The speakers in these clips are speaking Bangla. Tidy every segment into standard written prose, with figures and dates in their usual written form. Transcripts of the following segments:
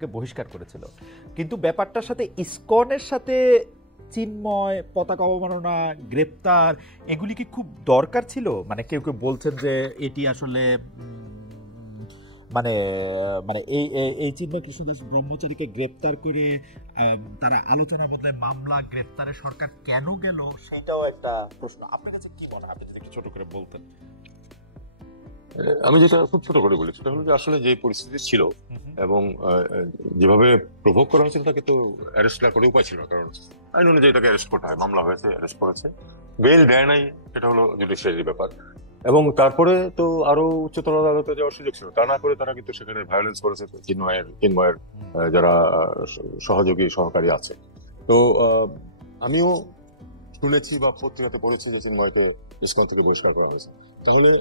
বহিষ্কার করেছিল, কিন্তু ব্যাপারটার সাথে ইসকনের সাথে চিন্ময় পতাকা অবমাননা, গ্রেপ্তার, এগুলি কি খুব দরকার ছিল? মানে কেউ কেউ বলছেন যে এটি আসলে মানে মানে এই এই চিন্ময় কৃষ্ণদাস ব্রহ্মচারীকে গ্রেপ্তার করে তারা আলোচনা বদলে মামলা গ্রেপ্তারে সরকার কেন গেল, সেটাও একটা প্রশ্ন। আপনার কাছে কি মনে হয়, আপনি যদি একটু ছোট করে বলতেন। আমি যেটা খুব ছোট করে বলি সেটা হলো যে আসলে যে পরিস্থিতি ছিল এবং যেভাবে প্রভোগ করা হয়েছিল তাকে তো অ্যারেস্ট না করে উপায় ছিল না, কারণ আইন অনুযায়ী তাকে অ্যারেস্ট করতে হয়, মামলা হয়েছে, অ্যারেস্ট করেছে, বেল দেয় নাই, এটা হলো জুডিশিয়ারি ব্যাপার। এবং তারপরে তো আরো উচ্চতর আদালতে যাওয়ার সুযোগ ছিল, তা না করে তারা কিন্তু সেখানে ভায়োলেন্স করেছে চিন্ময়ের যারা সহযোগী সহকারী আছে। তো আমিও শুনেছি বা পত্রিকাতে পড়েছি যে চিন্ময়কে ইসকন থেকে বহিষ্কার করা হয়েছে। তাহলে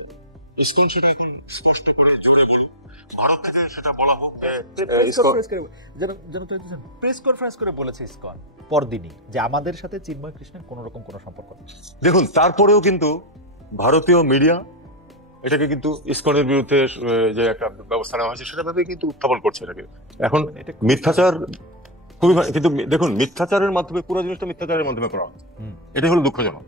ইসকন সেটা এখন স্পষ্ট করে জোরে বলুক, ভারত থেকে সেটা বলা হোক। প্রেস কনফারেন্স করে বলেছে ইসকন পরদিনই যে আমাদের সাথে চিন্ময় কৃষ্ণের কোন রকম কোনো সম্পর্ক নেই। দেখুন, তারপরেও কিন্তু ভারতীয় মিডিয়া এটাকে কিন্তু ইসকনের বিরুদ্ধে যে একটা ব্যবস্থা নেওয়া হয়েছে সেটা ভেবে কিন্তু উত্থাপন করছে এটাকে। এখন মিথ্যাচার খুবই, কিন্তু দেখুন মিথ্যাচারের মাধ্যমে পুরো জিনিসটা মিথ্যাচারের মাধ্যমে করা হচ্ছে, এটাই হলো দুঃখজনক।